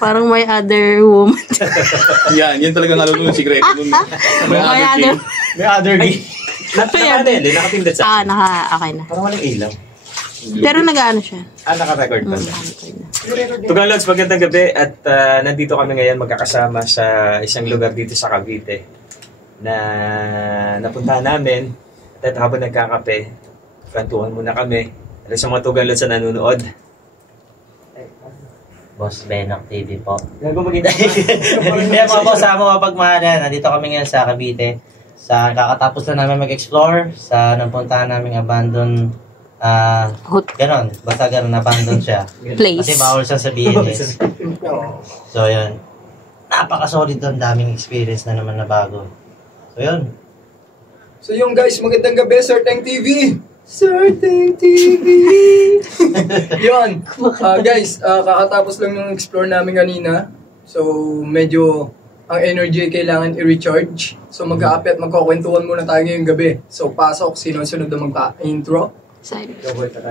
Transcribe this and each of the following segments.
Parang may other woman. Yan talagang ano nun, sikreto nun. May other. May other game. Nakapindot sa Okay na. parang walang ilaw. Pero nag-ano siya. Naka-record pa. Tugang Lods, magandang gabi at nandito kami ngayon magkakasama sa isang lugar dito sa Cavite na napuntahan namin at habang nagkakape, kwentuhan muna kami. At sa mga Tugang Lods na nanonood. Boss Benok TV po. Gago maganda. Hindi mga boss, sa mga pagmahal. Nandito kami ngayon sa Cavite. Kakatapos na namin mag-explore sa napuntahan naming abandon. Ganon. Basta ganon, abandon siya. Place. Kasi bawal siya sabihin eh. So yun. Napaka-solid doon. Daming experience na naman na bago. So yun. So yung guys, magandang gabi, Sirteng TV! Sirteng TV! Yun. Guys, kakatapos lang yung explore namin kanina. So medyo ang energy kailangan i-recharge. So mag-a-api at magkukwentuhan muna tayo ngayong gabi. So pasok, sino sunod na magpa-intro?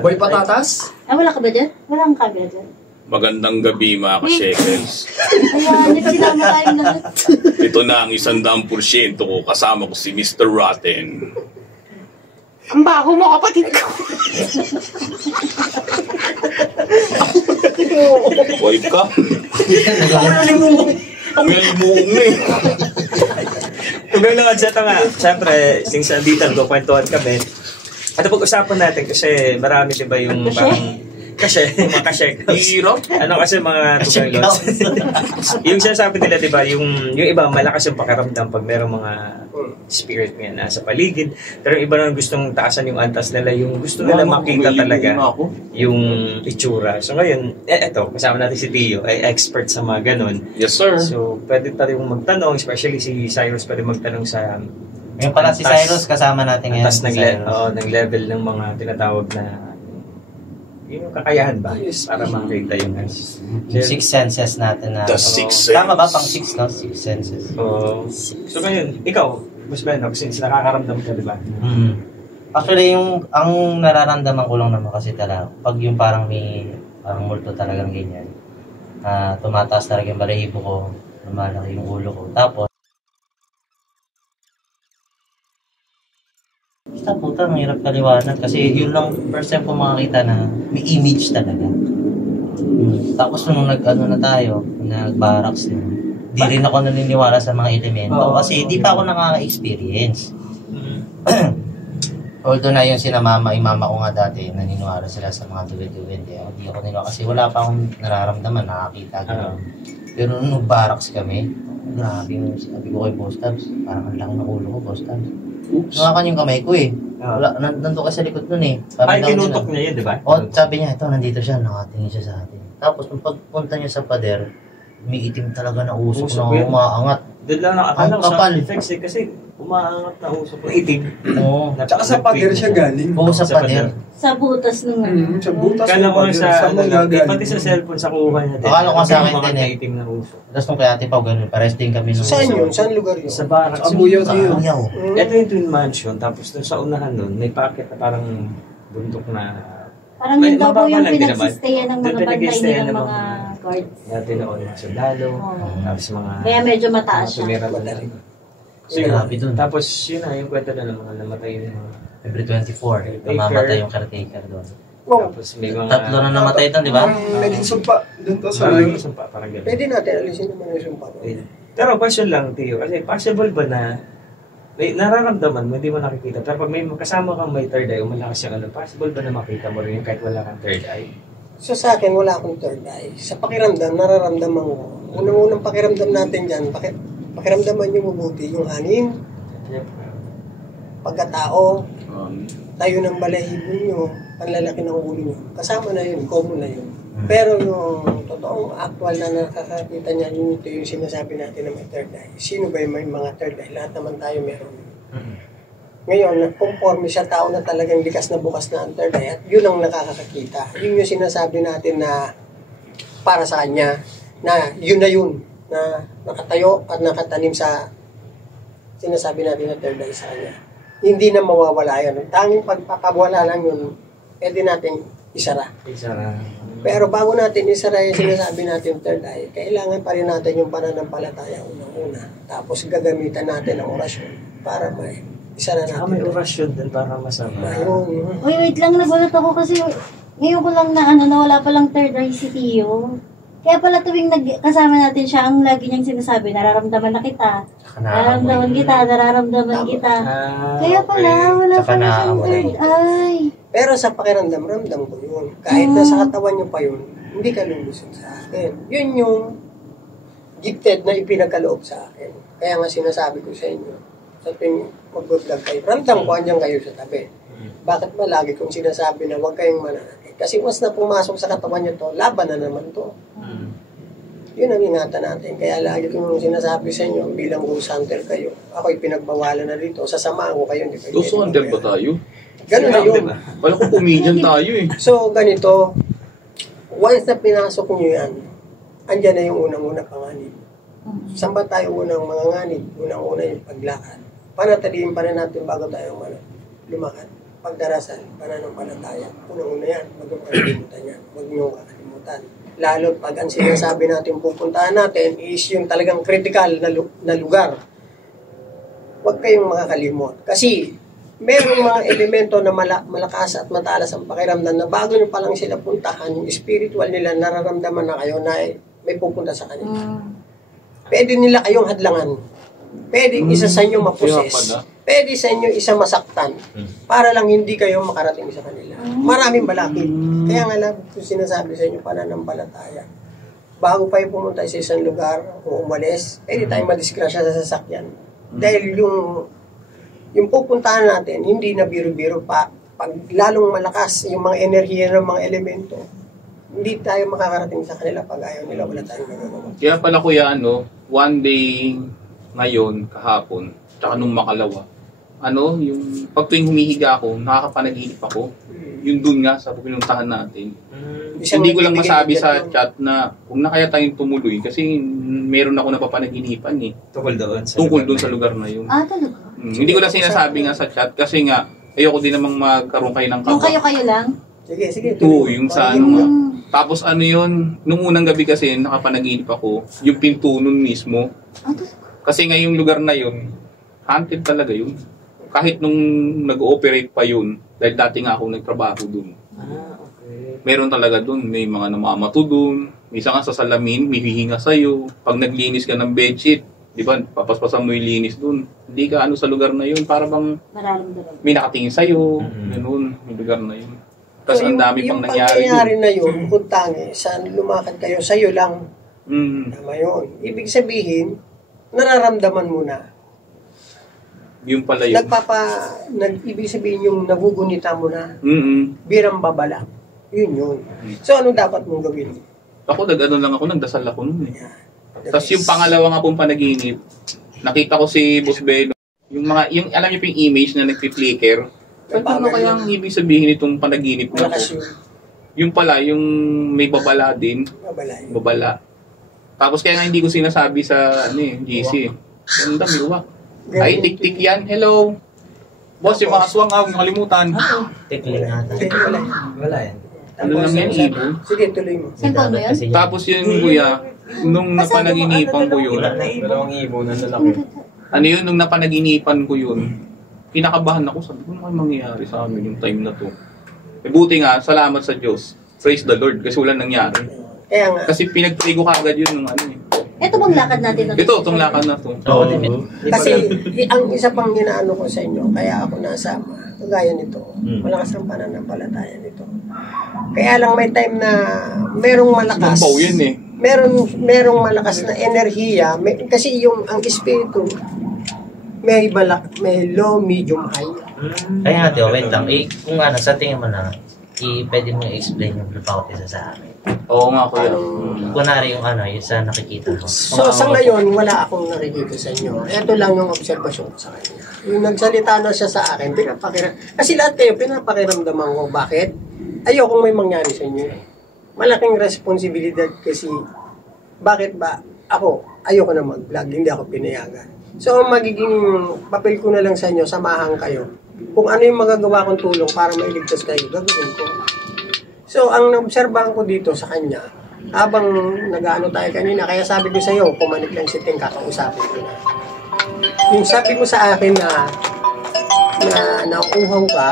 Boy Patatas? Wala ka ba dyan? Wala kang camera dyan. Magandang gabi mga ka-shekels. Ayan, nagsinama tayong lahat. Ito na ang 100% ko. Kasama ko si Mr. Rotten. Ang bago mo, kapatid ko. Wife ka? Ang yalimuong eh. Tugang Lods, ito nga. Siyempre, since dito, kwentuhan kami. At pag-usapan natin kasi marami diba yung parang makashek. Hirap. Ano kasi mga Tugang Lods. Yung sinasabi nila diba, yung iba malakas yung pakiramdam pag merong mga spirit nga nasa paligid. Pero yung iba na gustong taasan yung antas nila, yung gusto nila makita talaga yung itsura. So ngayon, eto, kasama natin si Tio, ay expert sa mga ganun. Yes, sir. So pwede tayong magtanong, especially si Cyrus pwede magtanong sa Ngayon pala si Cyrus kasama natin ngayon. Tapos ng level ng mga tinatawag na yung kakayahan ba para makita yung yung six senses natin na. The six senses. Tama ba? Pang six, no? Six senses. So ngayon, ikaw, Boss Benok, since nakakaramdam ka, di ba? Actually, ang nararamdaman ko lang naman kasi talaga, pag yung parang may multo talagang ganyan, tumataas talaga yung balahibo ko, lumalaki yung ulo ko. Tapos, basta puta, ang hirap kaliwanag kasi yun lang first time ko makakita na may image talaga. Tapos nung nag-ano na tayo, nag-barracks na, di rin ako naniniwala sa mga elemento kasi di pa ako nakaka-experience. Although na yung sinamama, mama ko nga dati, naniniwala sila sa mga duwid-duwid. Hindi ako nila kasi wala pa akong nararamdaman, nakakita. Pero nung barracks kami, grabe yung sabi ko kay Boss Tabs, parang ang laki ng ulo ko, Boss Tabs. Nangakan yung kamay ko eh. Nandun ka sa likod nun eh. Ay, kinutok niya yun, di ba? O, sabi niya, ito, nandito siya, nakatingin siya sa atin. Tapos, nung pagpunta niya sa pader, may itim talaga na usok na umaangat. Doon lang nakakala ko sa effects eh, kasi umaangat na usok na itim. Oo. Tsaka sa pader siya galing. Oo, sa pader. Sa butas nung Sa butas. Kala ko sa, gagaling. pati sa cellphone, sa kuha niya. Akala ko sa akin din eh. Itim na usok. Tapos nung kaya Ate Pao, ganun, pares din kami nung... Saan yun? Saan lugar yun? Sa barracks. Abuyaw yun. Ayaw. Ito yung twin mansion, tapos dun sa unahan nun, may packet na parang bundok na... Parang yun daw po yung mababa lang din naman. pinagsistayan ng mga Doon bantay pinag-i-stayan ng ng mga guards. Dati noon, mga sundalo, tapos mga... Kaya medyo mataas siya. tumira na lang. So, Grabe dun. tapos yun na, yung kwento na ng mga namatay yung mga... February 24, namamatay yung caretaker doon. Wow. Tapos may mga... Tatlo na namatay doon, di ba? Parang naging sumpa. Doon to sa Parang lugar. yung sumpa, parang gano'n. Pwede natin alisin naman yung sumpa. Pero question lang, Tio, kasi possible ba na may nararamdaman mo, hindi mo nakikita, pero pag may kasama kang may third eye o malakas yung ano, possible ba na makita mo rin yung kahit wala kang third eye? So sa akin, wala akong third eye. Sa pakiramdam, nararamdaman ko. Unang-unang pakiramdam natin dyan, pakiramdaman nyo mabuti yung hangin, pagkatao, tayo ng balahibo nyo, panlalaki ng ulo nyo. Kasama na yun, common na yun. Pero yung totoong actual na nakakakita niya, yun ito yung sinasabi natin na may third eye. Sino ba yung may mga third eye? Lahat naman tayo meron. Ngayon, conforme sa tao na talagang likas na bukas na ang third eye, at yun ang nakakakita. Yun yung sinasabi natin na para sa kanya, na yun, na nakatayo at nakatanim sa sinasabi natin na third eye sa kanya. Hindi na mawawala yun. Tanging pagpapawala lang yun, pwede natin isara. Isara. Pero bago natin isara yung sinasabi natin third eye, kailangan pa rin natin yung pananampalataya unang-una. Tapos gagamitan natin ang orasyon para may isara natin. May orasyon din para masama. Ayun. Uy, wait lang, nagulat ako kasi ngayon ko lang na nawala palang third eye si Tio. Kaya pala tuwing kasama natin siya, ang lagi niyang sinasabi, nararamdaman na kita. Nararamdaman kita. Kaya pala, wala pala siyang third eye. Pero sa pakiramdam, ramdam ko yun. Kahit nasa katawan niyo pa yun, hindi ka lulusot sa akin. Yun yung gifted na ipinagkaloob sa akin. Kaya nga sinasabi ko sa inyo, sa tuwing mag-vlog kayo, ramdam ko andyan kayo sa tabi. Bakit ba lagi kong sinasabi na huwag kayong mananakit? Kasi once na pumasok sa katawan niyo to, laban na naman to. Yun ang ingatan natin. Kaya lagi kong sinasabi sa inyo, bilang ghost hunter kayo, ako'y pinagbawalan na dito, sasamaan ko kayo. Ghost hunter ba tayo? Ganun na yun. Wala ko comedian tayo eh. So, ganito, once na pinasok nyo yan, andyan na yung unang-una panganib. Saan ba tayo unang mga nganib? Unang-una yung paglakad. Panataliin pa rin natin bago tayo lumakad. Pagdarasal, pananampalataya. Unang-una yan, huwag nyo kakalimutan yan. Huwag nyo kakalimutan. Lalo pag ang sinasabi natin pupuntahan natin is yung talagang critical na lugar. Huwag kayong makakalimot. Kasi, merong mga elemento na malakas at matalas ang pakiramdam na bago nyo palang sila puntahan, yung spiritual nila nararamdaman na kayo na may pupunta sa kanila. Pwede nila kayong hadlangan. Pwede isa sa inyo maposes. Pwede sa inyo isa masaktan. Para lang hindi kayo makarating sa kanila. Maraming balakid. Kaya nga lang kung sinasabi sa inyo pananampalataya. Bago pa yung pumunta sa isang lugar o umalis, pwede tayong madisgrasya sa sasakyan. Dahil yung pupuntahan natin, hindi na biro-biro pa. Pag lalong malakas yung mga enerhiya ng mga elemento, hindi tayo makakarating sa kanila pag ayaw nila, wala tayong magagawa. Kaya pala kuya, one day ngayon, kahapon, tsaka nung makalawa, yung pag tuwing humihiga ako, nakakapanaginip ako, yung dun nga sa pinuntahan natin. Hindi ko lang masabi sa chat na kung na kaya tayong tumuloy kasi meron ako napapanaginipan eh. Tungkol doon sa lugar na yun. Talaga? Hindi ko lang sinasabi nga sa chat kasi nga ayoko din namang magkaroon kayo ng Yung kayo lang? Sige. Yung sa Tapos yun, nung unang gabi kasi nakapanaginip ako, yung pinto nun mismo. Kasi nga yung lugar na yun, haunted talaga yun. Kahit nung nag-ooperate pa yun, dahil dati nga ako nagtrabaho dun. Meron talaga dun, may mga namamato dun, minsan nga sa salamin, may hihinga sa'yo. Pag naglinis ka ng bedsheet, di ba, papaspasan mo yung linis dun. Hindi ka sa lugar na yun, para bang may nakatingin sa'yo, ganun, yung lugar na yun. Kasi ang dami pang nangyari. Yung pangyayari na yun, kung tangi, saan lumakad kayo, sa'yo lang. Tama yun. Ibig sabihin, nararamdaman mo na. Yung pala yun. Ibig sabihin yung nagugunita mo na, birang babala. Yun. So, anong dapat mong gawin? Ako, nagdasal ako nun eh. Tapos yung pangalawa nga pong panaginip, nakita ko si Boss Belo, alam niyo po yung image na nagpi-flicker. Ano kaya ang ibig sabihin itong panaginip na ako? Yung pala, yung may babala din. Babala. Tapos kaya nga hindi ko sinasabi sa GC. Ang dami, wak. Ay, tik-tik yan. Hello. Boss, yung mga aswang, huwag nakalimutan. Tikling natin. Wala yan. Ano lang yan, ibon? Sige, tuloy mo. Cellphone mo yun? Tapos yun, kuya, nung napanaginipan ko yun, Dalawang ibon na lalaki. nung napanaginipan ko yun, kinakabahan ako, sabi ko, ano mangyayari sa amin yung time na to? Buti nga, salamat sa Diyos. Praise the Lord, kasi wala nangyari. Kaya nga. Kasi pinag-pray ko kagad yun nung Ito bang lakad natin? itong lakad na to. Kasi ang isa pang ginaano ko sa inyo, kaya ako nasama, kagaya nito, malakas ang pananampalataya nito. Kaya lang may time na merong malakas. Mabaw yun eh. Merong malakas na enerhiya, kasi ang espiritu, may low, medium, high. Kaya nga, Teo, wait lang. Kung sa tingin mo na, pwede mo i-explain yung bawat isa sa akin. Oo nga, kuya. Kunwari yung yung sa nakikita mo. So, sa ngayon, wala akong nakikita sa inyo. Ito lang yung obserbasyon ko sa kanya. Yung nagsalita na siya sa akin, kasi lahat kayo, pinapakiramdaman ko. Bakit? Ayokong may mangyari sa inyo. Malaking responsibilidad kasi, bakit ba? Ako, ayoko na mag-vlog, hindi ako pinayagan. So, ang magiging papel ko na lang sa inyo, samahan kayo. Kung ano yung magagawa kong tulong para mailigtas kayo, gagawin ko. So, ang naobserbahan ko dito sa kanya, habang nag-ano tayo kanina, kaya sabi ko sa'yo, pumanik lang si Ting, kakausapin ko na. Yung sabi mo sa akin na nauuhaw ka,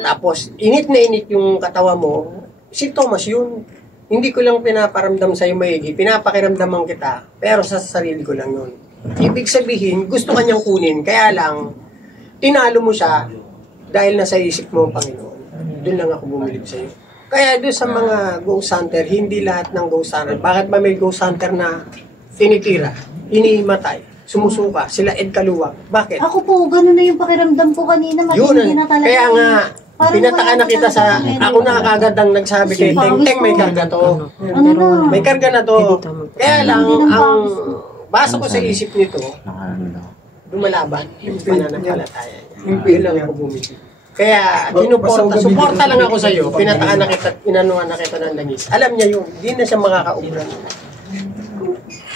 tapos init na init yung katawa mo, si Thomas yun. Hindi ko lang pinaparamdam sa'yo maigi, pinapakiramdaman kita, pero sa sarili ko lang yun. Ibig sabihin, gusto kanyang kunin, kaya lang, tinalo mo siya dahil nasa isip mo, Panginoon. Doon lang ako bumilib sa'yo. Kaya doon sa mga ghost hunter, hindi lahat ng ghost hunter. Bakit ba may ghost hunter na tinitira, inimatay, sumusuka, sila Ed Kaluwag? Bakit? Ako po, ganun na yung pakiramdam ko kanina. Yun, Matindi na talaga. kaya nga, Parang pinataka wala na kita sa, talaga ako na kagad ang nagsabi kay Teng, Teng, may karga to. Ano na? May karga na to. Kaya lang, ang basa ko sa isip nito, lumalaban yung pananampalataya niya. Yun lang ako bumili. Kaya, suporta lang ako sa iyo. Pinatakan na kita, inanuhan na kita ng langis. Alam niya yun, hindi na siya makakaubran.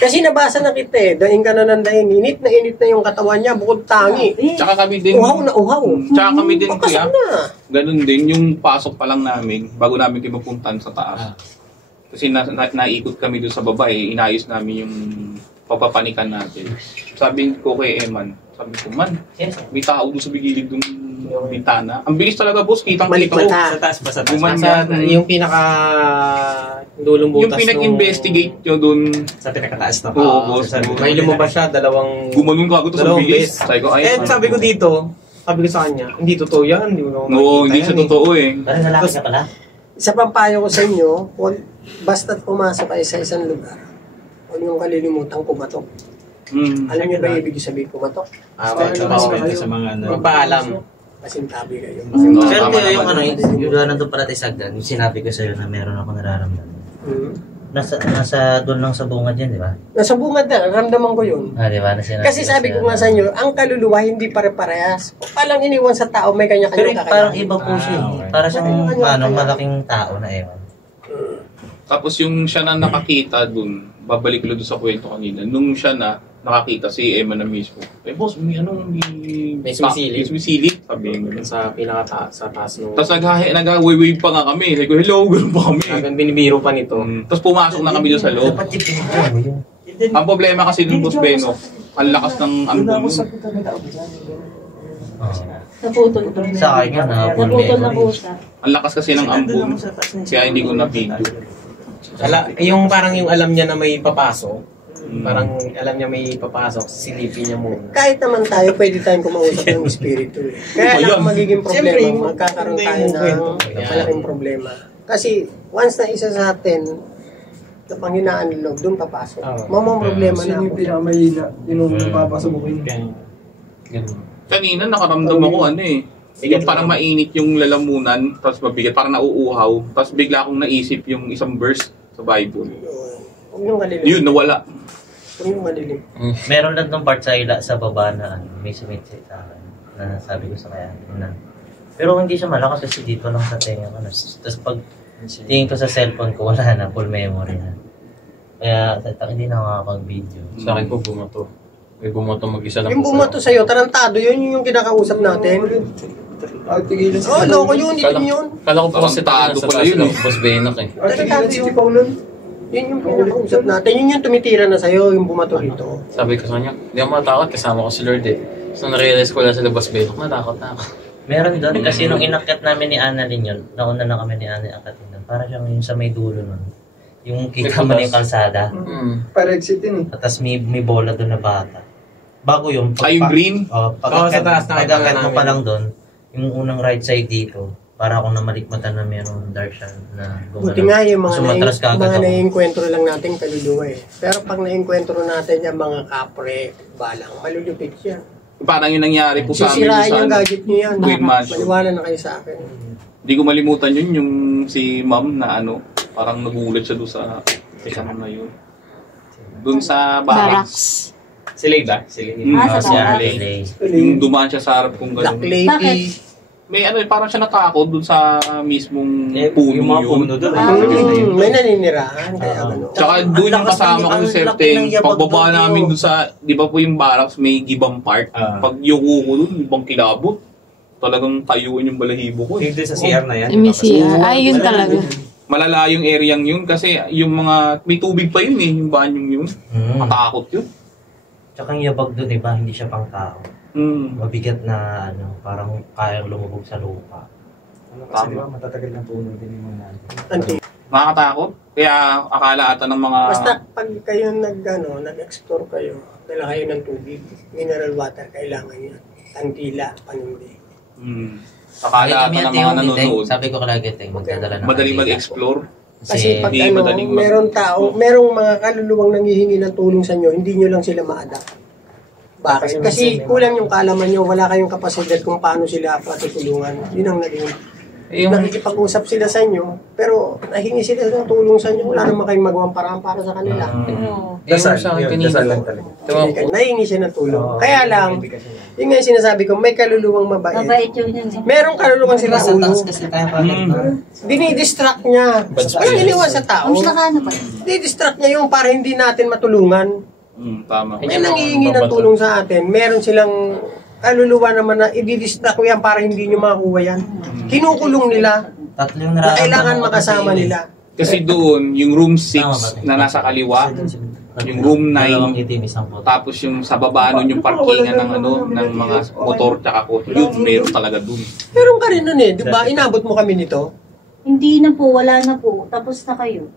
Kasi nabasa na kita eh, daing ka na ng daing, init na yung katawan niya, bukod tangi. Tsaka kami din. Uhaw na uhaw. Tsaka kami din, kuya. Pakasal na. Ganun din, yung pasok pa lang namin, bago namin kayo mapuntan sa taas. Kasi naikot kami doon sa baba eh, inayos namin yung papapanikan natin. Sabi ko kay Eman, sabi ko, man, may tao doon sa bigilid doon bintana. Ang bilis talaga, boss, kitang-kita ko. Sa taas pa, sa taas. Yung pinaka dulong butas yung pinag-investigate nyo doon. Sa pinakataas na. Oo, boss. May lumabas siya, dalawang Gumanon ka ako to sa dalawang bilis. beses. Sabi ko, ay, sabi ko dito, sabi ko sa kanya, hindi totoo yan. Hindi mo no, hindi siya totoo eh. Parang lalaki ka pala. Isa pang payo ko sa inyo, basta't pumasok kayo sa isang lugar, huwag niyong kalilimutang kumatok. Alam niyo ba ibig sabihin kumatok? Sa mga ano. Magpaalam. Masintabi kayo. Pero yung ano, yung nandun pala tayo sagdan, yung sinabi ko sa'yo na meron ako nararamdaman. Nasa doon lang sa bungad yan, di ba? Nasa bungad na, ramdaman ko yun. Di ba? Kasi sabi ko nga sa inyo, ang kaluluwa hindi pare-parehas. Kung palang iniwan sa tao, may Pero kanya-kanya parang iba po siya. okay. Para siyang malaking tao na ewan. Tapos yung siya na nakakita dun, babalik ko doon sa kwento kanina, nung siya na nakakita si Emma na mismo. Eh boss, may sumisilip. sumisilip. Sabi nga. Sa sa taas no. Tapos nag-wave pa nga kami. Sabi ko, hello, gano'n pa kami. Hanggang binibiro pa nito. Tapos pumasok na kami doon sa loob. Dapat yung pinagyan mo yun. Ang problema kasi nung Boss Beno, ang lakas ng ambon nun. Naputol to. Sa akin nga, Naputol na po siya. Ang lakas kasi ng ambon. Kaya hindi ko na-video. Yung parang yung alam niya na may papasok. Parang alam niya may papasok, silipin niya muna. Kahit naman tayo, pwede tayong kumausap ng espiritu. Kaya lang magiging problema, magkakaroon tayo ng malaking problema. Kasi once na isa sa atin, sa panghinaan ng loob, doon papasok. Mamang problema na ako. Yung pinakamahina, yung napapasubukin. Kanina nakaramdam ako yung parang mainit yung lalamunan, tapos mabigat, parang nauuhaw. Tapos bigla akong naisip yung isang verse sa Bible. Huwag yung malilim. Yun, nawala. Huwag yung malilim. Meron lang ng part sa baba na may sumitsit sa akin. Na sabi ko sa kaya. Pero hindi siya malakas kasi dito lang sa tenga ko. Tapos pag tingin ko sa cellphone ko, wala na, full memory na. Kaya hindi na makakapag-video. Sa akin po bumato. May bumato mag-isa lang. Yung bumato sa'yo, tarantado yun, yung kinakausap natin. Oh, loko yun, hindi yun. Kala ko po kasi Tarantado sa pala taas yun, ng Boss Benak eh. Tarantado yun. Yun yung pinakausap natin. Yun yung tumitira na sa'yo, yung bumato rito. Sabi ko sa kanya, hindi ako matakot, kasama ko si Lord eh. So na-realize ko lang sa Boss Benak, natakot na ako. Meron doon, kasi nung inakyat namin ni Annalyn yun, nauna na kami ni Annalyn akatin doon. Para siyang yung sa may dulo nun. Yung kita mo na yung kalsada. Para exit yun eh. Tapos may bola doon na bata. Bago yung yung green? Pag-akyat sa taas nakita mo namin. pa lang doon, yung unang right side dito, para akong namalikmatan na mayroong dark siya na Buti nga yung sumatras ka agad mga ako. naiinkwentro lang natin kaluluwa eh. Pero pag naiinkwentro natin yung mga kapre, balang, malulupit yan. Parang yung nangyari po sa amin Sisirain yung sa gadget niyo yan. Green Mansion. Maliwala na kayo sa akin. Hindi ko malimutan yun, yung si ma'am na parang nagulat siya doon sa kasama na yun. Doon sa barracks. Sila ba? Sila. Sa baba. Yung dumaan siya sa harap kong Black gano'n. lady. Bakit? May parang siya natakot doon sa mismong puno Yung mga yun. puno doon. May naninirahan. Kaya gano'n. Tsaka doon yung kasama ko yung Serteng, pagbaba namin doon sa, di ba po yung barracks may gibang part? Pag yuko ko doon, ibang kilabot. Talagang tayuin yung balahibo ko. Yung doon sa CR na yan. MCR. Ay, yun talaga. Malala yung areang yun kasi yung mga, may tubig pa yun eh, yung banyong yun. Matakot yun. Tsaka yung yabag doon, diba? Hindi siya pang tao. Mabigat na, parang kayang lumubog sa lupa. Kasi diba, matatagal na puno din yung mga Nakakatakot. Kaya akala ata ng mga... Basta pag kayo nag-explore kayo, dala kayo ng tubig, mineral water, kailangan yan. Tangkila, panundi. Akala ata ng mga nanonood. Sabi ko kalagi, magdadala ng madaling mag-explore. Kasi pag meron merong mga kaluluwang nanghihingi ng tulong sa inyo, hindi nyo lang sila ma-adapt. Bakit? Kasi kulang yung kaalaman nyo, wala kayong kapasidad kung paano sila patutulungan. Yun ang naging... Nakikipag-usap sila sa inyo, pero nahingi sila ng tulong sa inyo, wala naman kayong magawang paraan para sa kanila. Dasal lang talaga. Nahingi siya ng tulong. Kaya lang, yun nga yung sinasabi ko, may kaluluwang mabait. Mabait yun yun. Merong kaluluwang sila ulo. Dinidistract niya. Walang iniwan sa tao. Dinidistract niya yung para hindi natin matulungan. Tama. May nangihingi ng tulong sa atin. Meron silang kaluluwa naman na i-distract ko yan para hindi nyo makuha yan. Kinukulong nila na kailangan makasama nila. Kasi doon, yung room 6 na nasa kaliwa, yung room 9, tapos yung sa baba nun, yung parkingan ng mga motor tsaka kotse, yun, meron talaga doon. Meron ka rin nun eh, di ba? Inabot mo kami nito. Hindi na po, wala na po. Tapos na kayo.